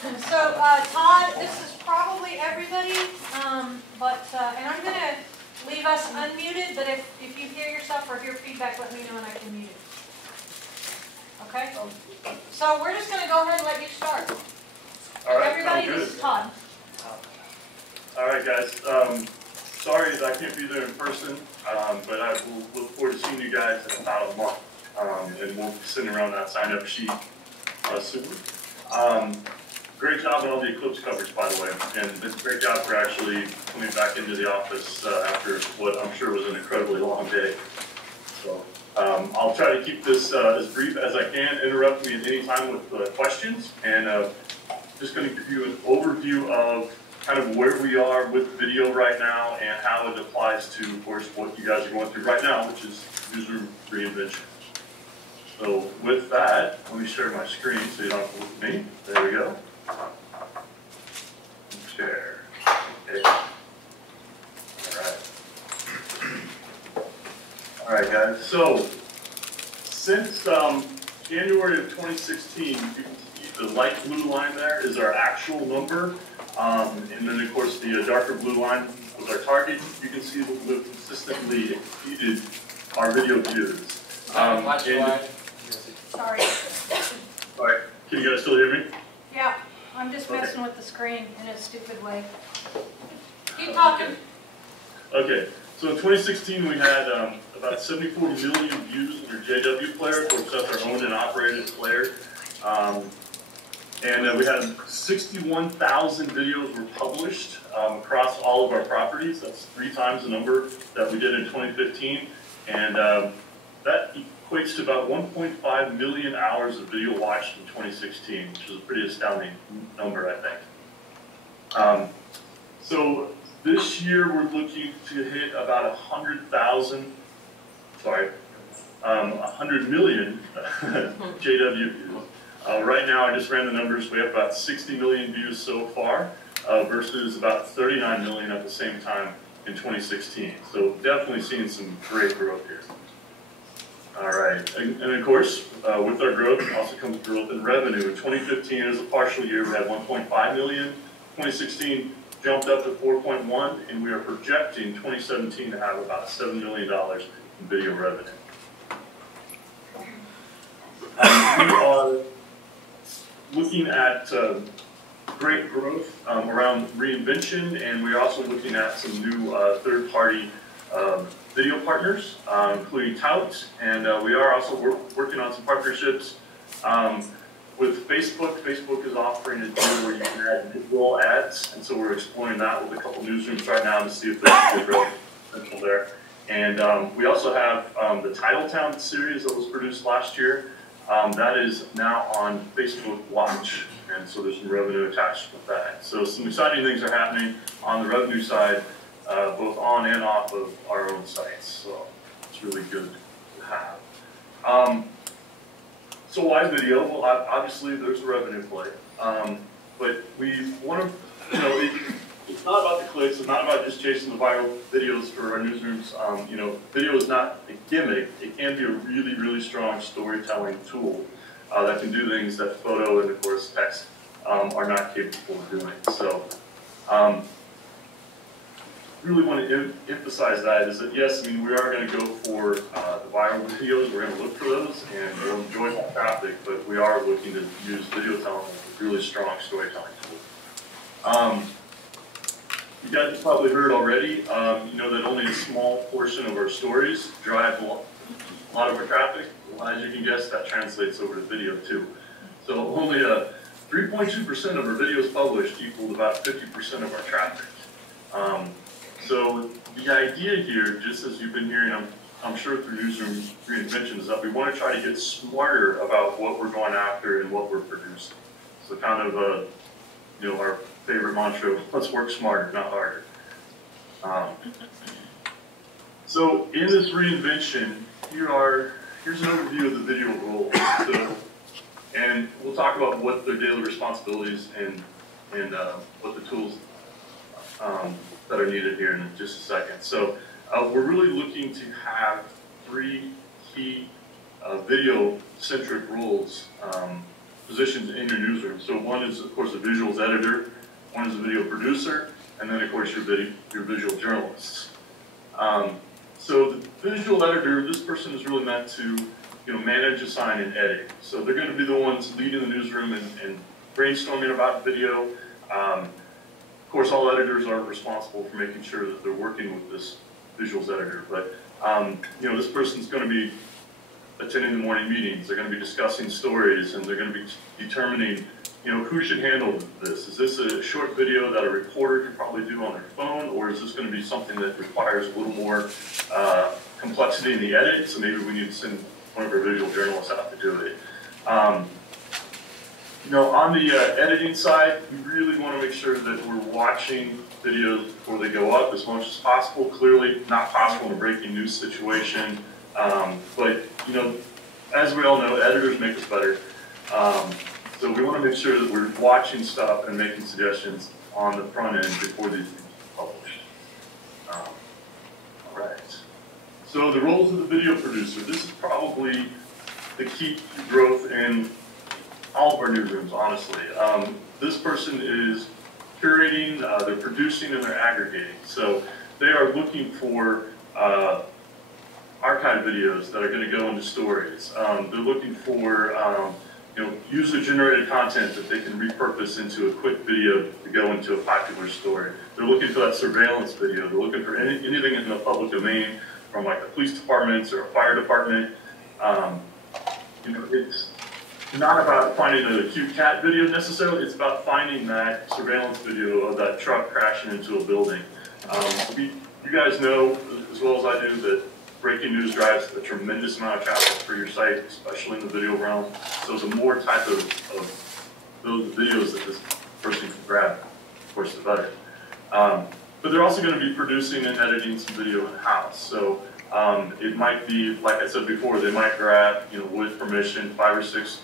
So, Todd, this is probably everybody, and I'm going to leave us unmuted, but if you hear yourself or hear feedback, let me know and I can mute it. Okay? So we're just going to go ahead and let you start. All right, everybody, this is Todd. All right, guys. Sorry that I can't be there in person, but I will look forward to seeing you guys in about a month. And we'll be sitting around that sign-up sheet soon. Great job on all the eclipse coverage, by the way, and it's a great job for actually coming back into the office after what I'm sure was an incredibly long day. So I'll try to keep this as brief as I can. Interrupt me at any time with questions, and just going to give you an overview of kind of where we are with video right now and how it applies to, of course, what you guys are going through right now, which is newsroom reinvention. So with that, let me share my screen so you don't have to look at me. There we go. Share. Okay. All right, guys. So since January of 2016, you can see the light blue line there is our actual number. And then, of course, the darker blue line was our target. You can see that we've consistently exceeded our video views. Sorry. All right. Can you guys still hear me? Yeah, I'm just messing with the screen in a stupid way. Keep talking. Okay. So in 2016, we had about 74 million views in our JW player. Of course, that's our owned and operated player. And we had 61,000 videos were published across all of our properties. That's 3 times the number that we did in 2015. And that equates to about 1.5 million hours of video watched in 2016, which is a pretty astounding number, I think. So this year we're looking to hit about 100 million JW views. Right now, I just ran the numbers. We have about 60 million views so far versus about 39 million at the same time in 2016. So definitely seeing some great growth here. All right, and of course, with our growth also comes growth in revenue. In 2015, as a partial year, we had 1.5 million. 2016 jumped up to 4.1, and we are projecting 2017 to have about $7 million in video revenue. We are looking at great growth around reinvention, and we're also looking at some new third-party video partners, including Tout, and we are also working on some partnerships with Facebook. Facebook is offering a deal where you can add mid-roll ads, and so we're exploring that with a couple newsrooms right now to see if there's good growth potential there. And we also have the Titletown series that was produced last year. That is now on Facebook Watch, and so there's some revenue attached with that. So some exciting things are happening on the revenue side, both on and off of our own sites. So it's really good to have. So why video? Well, obviously there's a revenue play, but we want to, it's not about the clicks. It's not about just chasing the viral videos for our newsrooms. Video is not a gimmick. It can be a really, really strong storytelling tool that can do things that photo and, of course, text are not capable of doing. So, really want to emphasize that is that yes, I mean we are going to go for the viral videos. We're going to look for those, and we'll enjoy that traffic. But we are looking to use video telling as a really strong storytelling tool. You guys have probably heard already, that only a small portion of our stories drive a lot of our traffic. Well, as you can guess, that translates over to video too. So only 3.2% of our videos published equaled about 50% of our traffic. So the idea here, just as you've been hearing, I'm sure through newsroom reinvention, is that we want to try to get smarter about what we're going after and what we're producing. So kind of, our favorite mantra, let's work smarter, not harder. So in this reinvention, here's an overview of the video role. And we'll talk about what their daily responsibilities and what the tools that are needed here in just a second. So we're really looking to have 3 key video-centric roles positions in your newsroom. So one is, of course, a visuals editor, one is a video producer, and then, of course, your visual journalists. So the visual editor, this person is really meant to, manage, assign, and edit. So they're going to be the ones leading the newsroom and brainstorming about video. Of course, all editors are responsible for making sure that they're working with this visuals editor. But this person's going to be attending the morning meetings. They're going to be discussing stories, and they're going to be determining, who should handle this. Is this a short video that a reporter could probably do on their phone, or is this going to be something that requires a little more complexity in the edit? So maybe we need to send one of our visual journalists out to do it. On the editing side, we really want to make sure that we're watching videos before they go up as much as possible. Clearly, not possible in a breaking news situation, but as we all know, editors make us better. So we want to make sure that we're watching stuff and making suggestions on the front end before these things are published. All right. So the roles of the video producer. This is probably the key to growth in all of our newsrooms, honestly. This person is curating, they're producing, and they're aggregating. So they are looking for archive videos that are going to go into stories. They're looking for user-generated content that they can repurpose into a quick video to go into a popular story. They're looking for that surveillance video. They're looking for anything in the public domain, from like the police departments or a fire department. It's not about finding a cute cat video necessarily. It's about finding that surveillance video of that truck crashing into a building. You guys know as well as I do that breaking news drives a tremendous amount of traffic for your site, especially in the video realm. So the more type of those videos that this person can grab, of course, the better. But they're also going to be producing and editing some video in-house. So it might be, like I said before, they might grab, with permission, 5 or 6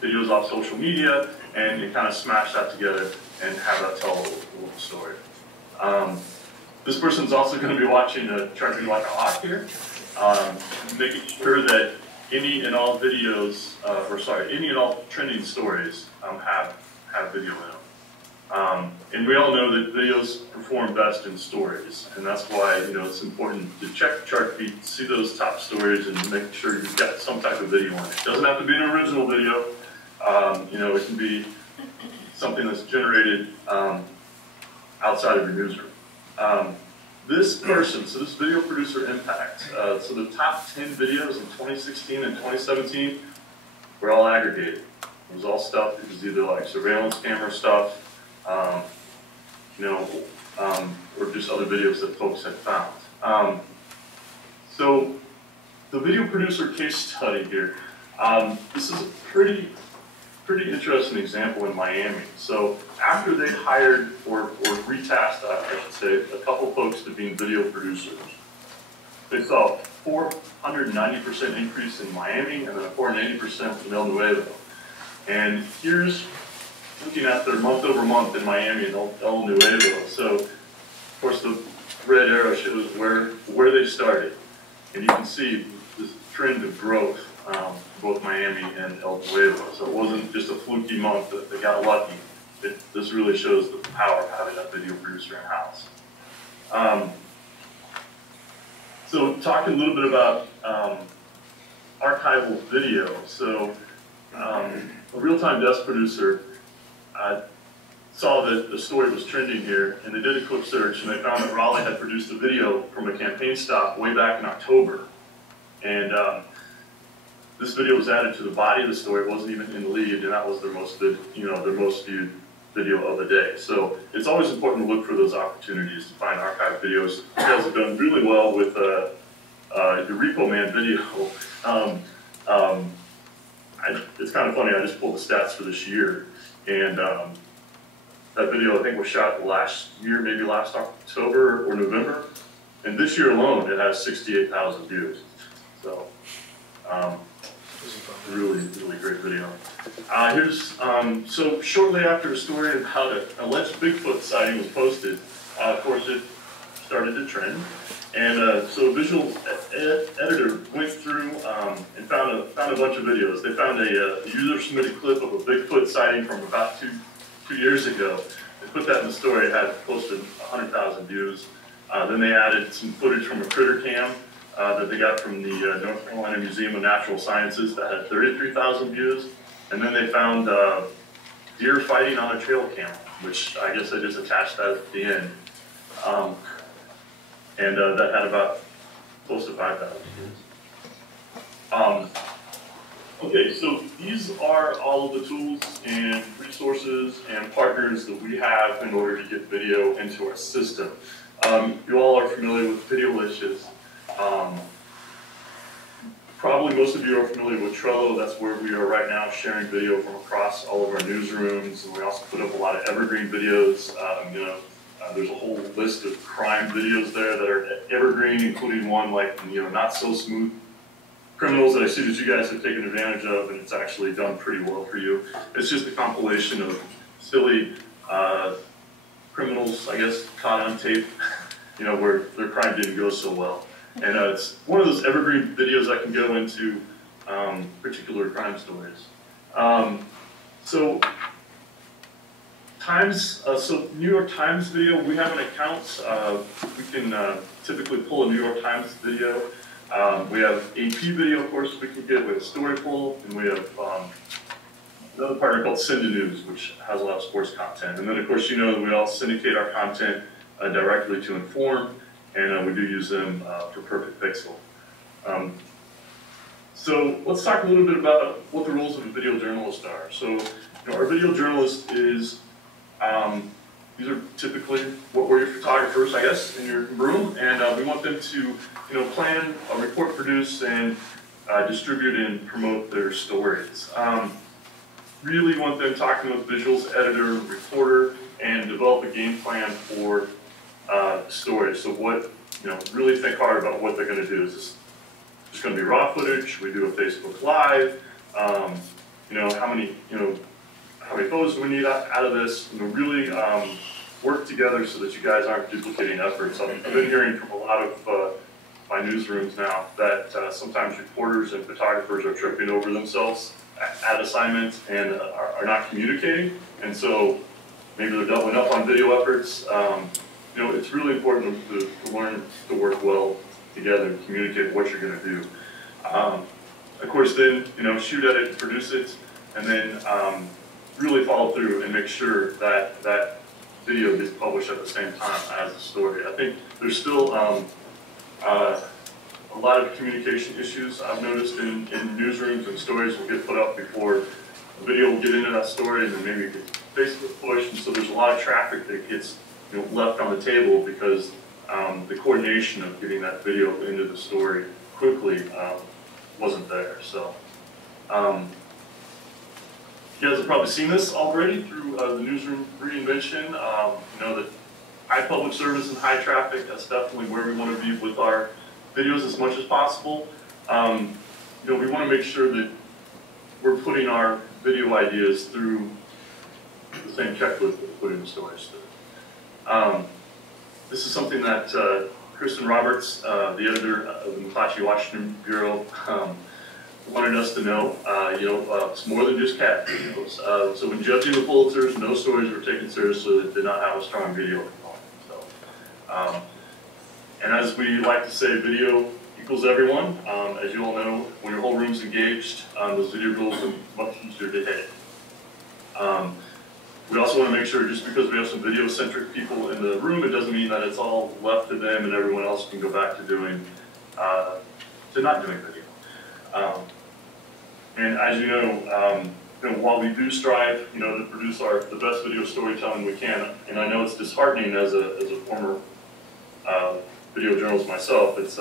videos off social media, and you kind of smash that together and have that tell a little story. This person's also going to be watching, trying to be like a hawk here, making sure that any and all videos, any and all trending stories have video in them. And we all know that videos perform best in stories, and that's why it's important to check the chart feed, see those top stories, and make sure you've got some type of video on it. It doesn't have to be an original video. It can be something that's generated outside of your newsroom. This person, so this video producer impact, so the top 10 videos in 2016 and 2017 were all aggregated. It was all stuff that was either like surveillance camera stuff, or just other videos that folks had found. So the video producer case study here, this is a pretty interesting example in Miami. So after they hired or retasked, I should say, a couple folks to being video producers, they saw a 490% increase in Miami and then a 480% in El Nuevo. And here's looking at their month over month in Miami and El Nuevo. So of course the red arrow shows where they started. And you can see this trend of growth. Both Miami and El Nuevo. So it wasn't just a fluky month that they got lucky. This really shows the power of having that video producer in-house. So talking a little bit about archival video. So a real-time desk producer saw that the story was trending here, and they did a quick search, and they found that Raleigh had produced a video from a campaign stop way back in October. And this video was added to the body of the story. It wasn't even in the lead, and that was their most viewed video of the day. So it's always important to look for those opportunities to find archived videos. You guys have done really well with the Repo Man video. It's kind of funny. I just pulled the stats for this year, and that video I think was shot last year, maybe last October or November, and this year alone it has 68,000 views. So. Really great video. So shortly after a story about an alleged Bigfoot sighting was posted, of course it started to trend. And so visual editor went through and found a bunch of videos. They found a user-submitted clip of a Bigfoot sighting from about two years ago. They put that in the story. It had close to 100,000 views. Then they added some footage from a critter cam that they got from the North Carolina Museum of Natural Sciences that had 33,000 views. And then they found deer fighting on a trail camera, which I guess I just attached that at the end. And that had about close to 5,000 views. Okay, so these are all of the tools and resources and partners that we have in order to get video into our system. You all are familiar with Videolicious. Probably most of you are familiar with Trello. That's where we are right now sharing video from across all of our newsrooms. And we also put up a lot of evergreen videos. There's a whole list of crime videos there that are evergreen, including one like, not so smooth criminals that I see that you guys have taken advantage of, and it's actually done pretty well for you. It's just a compilation of silly criminals, I guess, caught on tape, where their crime didn't go so well. And it's one of those evergreen videos I can go into particular crime stories. So New York Times video, we have an account. We can typically pull a New York Times video. We have AP video, of course, we can get with Storyful, and we have another partner called Send to News, which has a lot of sports content. And then, of course, that we all syndicate our content directly to Inform, and we do use them for Perfect Pixel. So let's talk a little bit about what the roles of a video journalist are. So our video journalist is, these are typically what were your photographers, I guess, in your room, and we want them to, plan, report, produce, and distribute and promote their stories. Really want them talking with visuals, editor, reporter, and develop a game plan for stories. So what, really think hard about what they're going to do. Is this just going to be raw footage? We do a Facebook Live. How many photos do we need out of this? Really work together so that you guys aren't duplicating efforts. I've been hearing from a lot of my newsrooms now that sometimes reporters and photographers are tripping over themselves at assignments and are not communicating. And so maybe they're doubling up on video efforts. It's really important to learn to work well together and communicate what you're going to do. Of course, then, shoot at it, produce it, and then really follow through and make sure that that video gets published at the same time as the story. I think there's still a lot of communication issues I've noticed in newsrooms, and stories will get put up before the video will get into that story, and then maybe it gets Facebook pushed, and so there's a lot of traffic that gets left on the table because the coordination of getting that video into the story quickly wasn't there. So you guys have probably seen this already through the newsroom reinvention. That high public service and high traffic, that's definitely where we want to be with our videos as much as possible. We want to make sure that we're putting our video ideas through the same checklist that we're putting the stories through. This is something that Kristen Roberts, the editor of the McClatchy Washington Bureau, wanted us to know. It's more than just cat videos. So when judging the Pulitzers, no stories were taken seriously that did not have a strong video component. So, and as we like to say, video equals everyone. As you all know, when your whole room's engaged, those video goals are much easier to hit. We also want to make sure, just because we have some video-centric people in the room, it doesn't mean that it's all left to them and everyone else can go back to doing, not doing video. And as you know, while we do strive, to produce the best video storytelling we can, and I know it's disheartening as a former video journalist myself, it's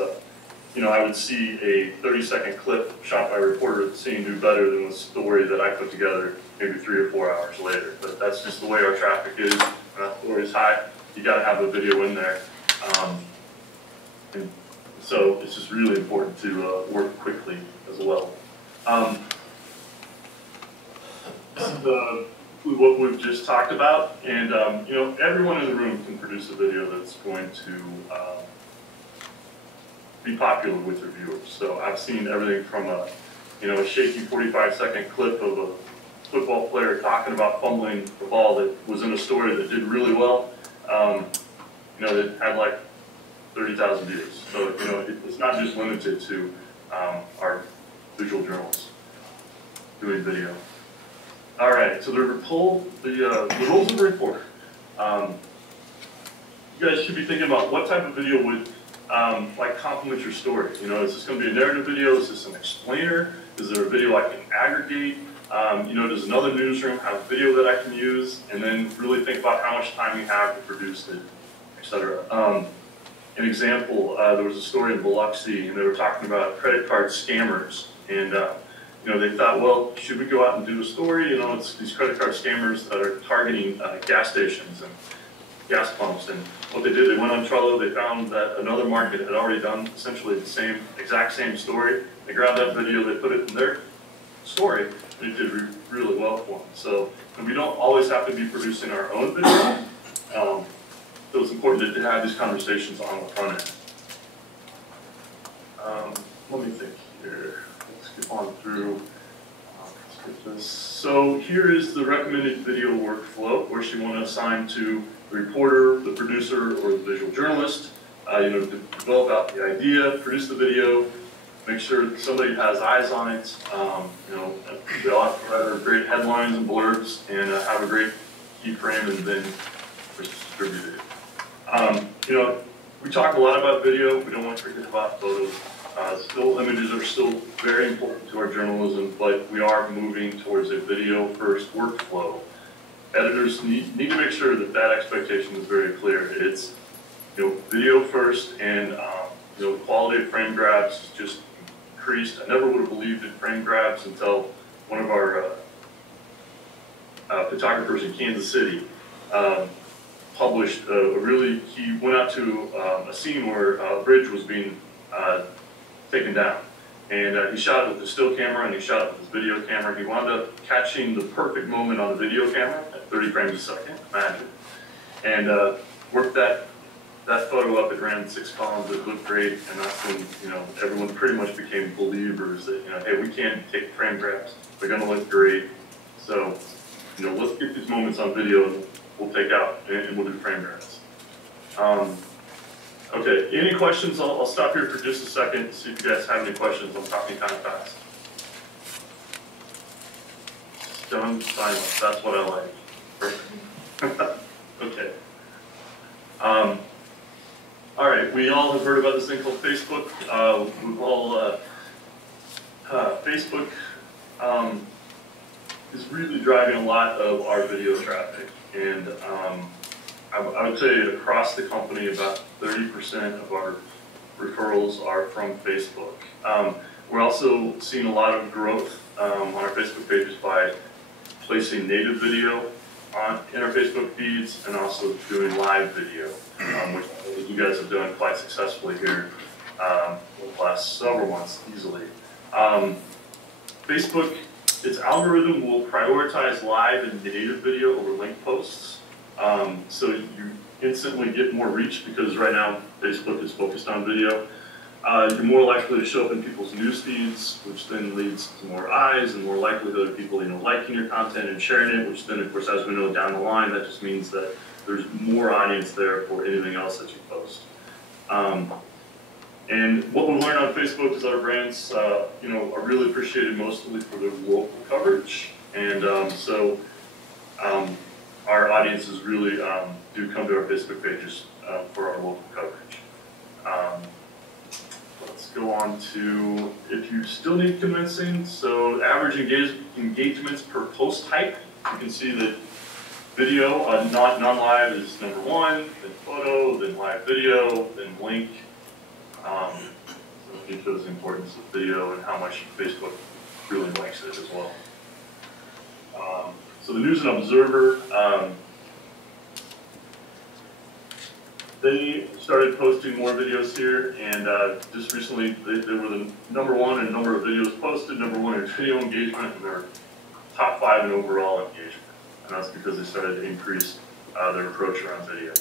I would see a 30-second clip shot by a reporter at the scene do better than the story that I put together maybe 3 or 4 hours later. But that's just the way our traffic is. When that story is high, you got to have a video in there. And so it's just really important to work quickly as well. This is what we've just talked about, and you know, everyone in the room can produce a video that's going to be popular with your viewers. So I've seen everything from a, you know, a shaky 45-second clip of a football player talking about fumbling the ball that was in a story that did really well. You know, that had like 30,000 views. So, you know, it's not just limited to our visual journalists doing video. All right, so the rules of the reporter. You guys should be thinking about what type of video would like complement your story. You know, is this going to be a narrative video? Is this an explainer? Is there a video I can aggregate? You know, does another newsroom have a video that I can use? And then really think about how much time you have to produce it, etc. An example, there was a story in Biloxi, and they were talking about credit card scammers. And you know, they thought, well, should we go out and do a story? You know, it's these credit card scammers that are targeting gas stations and gas pumps. And what they did, they went on Trello, they found that another market had already done essentially the exact same story. They grabbed that video, they put it in their story, and it did really well for them. So we don't always have to be producing our own video. So it's important to have these conversations on the front end. Let me think here. Let's skip on through. Let's get this. So here is the recommended video workflow, where you want to assign to the reporter, the producer, or the visual journalist. You know, to develop out the idea, produce the video, make sure that somebody has eyes on it. You know, they all have to write great headlines and blurbs, and have a great key frame, and then distribute it. You know, we talk a lot about video. We don't want to forget about photos. Still images are still very important to our journalism, but we are moving towards a video-first workflow. Editors need to make sure that that expectation is very clear. It's, you know, video first, and you know, the quality of frame grabs is just increased. I never would have believed in frame grabs until one of our photographers in Kansas City published he went out to a scene where a bridge was being taken down. And he shot it with the still camera, and he shot it with his video camera. He wound up catching the perfect moment on the video camera at 30 frames a second, imagine. And worked that photo up. It ran 6 columns, it looked great, and that's when, you know, everyone pretty much became believers that, you know, hey, we can take frame grabs. They're gonna look great. So, you know, let's get these moments on video, and we'll take out, and we'll do frame grabs. Okay, any questions? I'll stop here for just a second, see if you guys have any questions. I'm talking kind of fast. Stone silence, that's what I like. Perfect. Okay. All right, we all have heard about this thing called Facebook. We've all, Facebook is really driving a lot of our video traffic. And I would say across the company, about 30% of our referrals are from Facebook. We're also seeing a lot of growth on our Facebook pages by placing native video in our Facebook feeds, and also doing live video, which you guys have done quite successfully here over the last several months easily. Facebook, its algorithm will prioritize live and native video over link posts. So you instantly get more reach, because right now Facebook is focused on video. You're more likely to show up in people's news feeds, which then leads to more eyes and more likelihood of people, you know, liking your content and sharing it, which then, of course, as we know down the line, that just means that there's more audience there for anything else that you post. And what we learned on Facebook is that our brands, you know, are really appreciated mostly for their local coverage, and our audiences really do come to our Facebook pages for our local coverage. Let's go on to, if you still need convincing, so average engagements per post type. You can see that video, non-live is number 1, then photo, then live video, then link. So it shows the importance of video and how much Facebook really likes it as well. So the News and Observer, they started posting more videos here, and just recently they were the number 1 in number of videos posted, number 1 in video engagement, and they're top 5 in overall engagement. and that's because they started to increase their approach around video.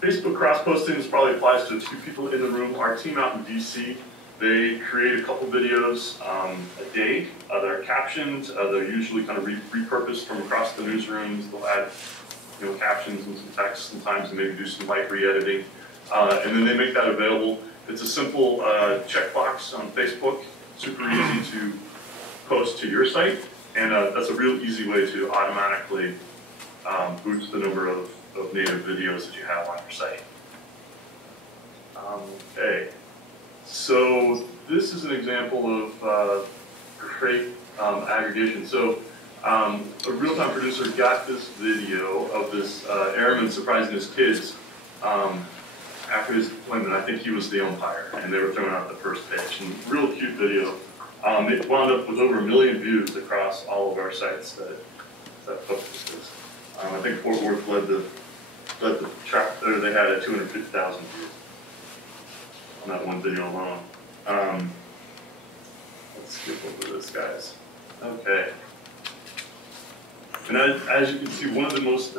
Facebook cross-posting, this probably applies to a few people in the room. Our team out in DC, they create a couple videos a day. They're captioned. They're usually kind of repurposed from across the newsrooms. They'll add captions and some text sometimes, and maybe do some light re-editing. And then they make that available. It's a simple checkbox on Facebook, super easy to post to your site, and that's a real easy way to automatically boost the number of native videos that you have on your site. Okay, so this is an example of great aggregation. So a real-time producer got this video of this airman surprising his kids after his deployment. I think he was the umpire, and they were throwing out the first pitch. And real cute video. It wound up with over 1 million views across all of our sites that focused this. I think Fort Worth led the track there. They had 250,000 views on that one video alone. Let's skip over this, guys. Okay. And as you can see, one of the most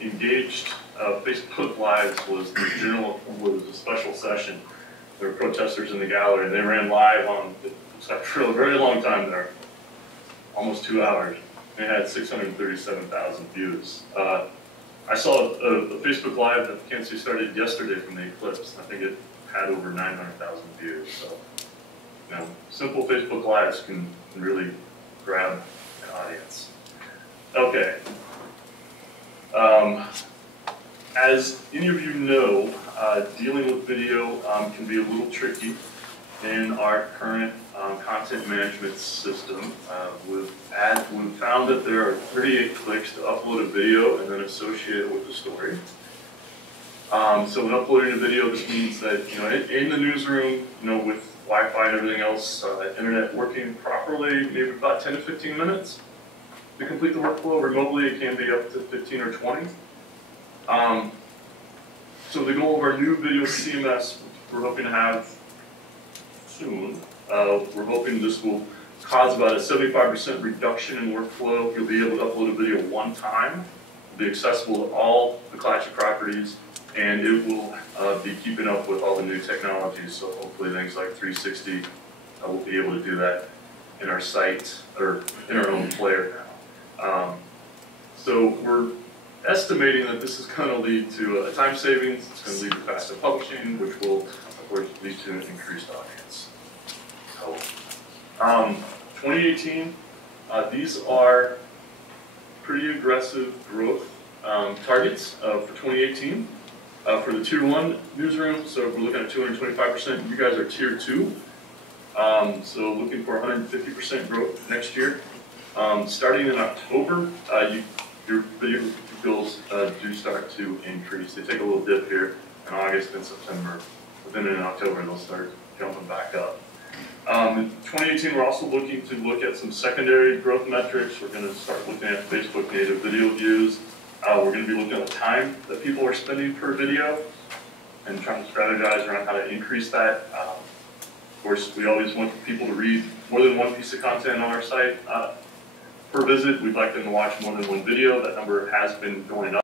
engaged Facebook Lives was the General Assembly. It was a special session. There were protesters in the gallery, and they ran live on for a very long time there, almost 2 hours. They had 637,000 views. I saw a Facebook Live that Kansas City started yesterday from the eclipse. I think it had over 900,000 views. So, simple Facebook Lives can really grab an audience. Okay. As any of you know, dealing with video can be a little tricky in our current content management system. We've found that there are 38 clicks to upload a video and then associate it with the story. So when uploading a video, this means that in the newsroom, with Wi-Fi and everything else, internet working properly, maybe about 10 to 15 minutes to complete the workflow. Remotely, it can be up to 15 or 20. So the goal of our new video CMS, we're hoping to have soon. We're hoping this will cause about a 75% reduction in workflow. You'll be able to upload a video one time. It'll be accessible to all the Clatchy properties, and it will be keeping up with all the new technologies. So hopefully things like 360, we'll be able to do that in our site or in our own player now. So we're estimating that this is going to lead to a time savings. It's going to lead to faster publishing, which will, of course, lead to an increased audience. So, 2018, these are pretty aggressive growth targets for 2018. For the Tier 1 newsroom, so we're looking at 225%. You guys are Tier 2, so looking for 150% growth next year. Starting in October, your video goals do start to increase. They take a little dip here in August and September, but then in October they'll start jumping back up. In 2018, we're also looking to look at some secondary growth metrics. We're going to start looking at Facebook native video views. We're going to be looking at the time that people are spending per video and trying to strategize around how to increase that. Of course, we always want people to read more than one piece of content on our site per visit. We'd like them to watch more than one video. That number has been going up.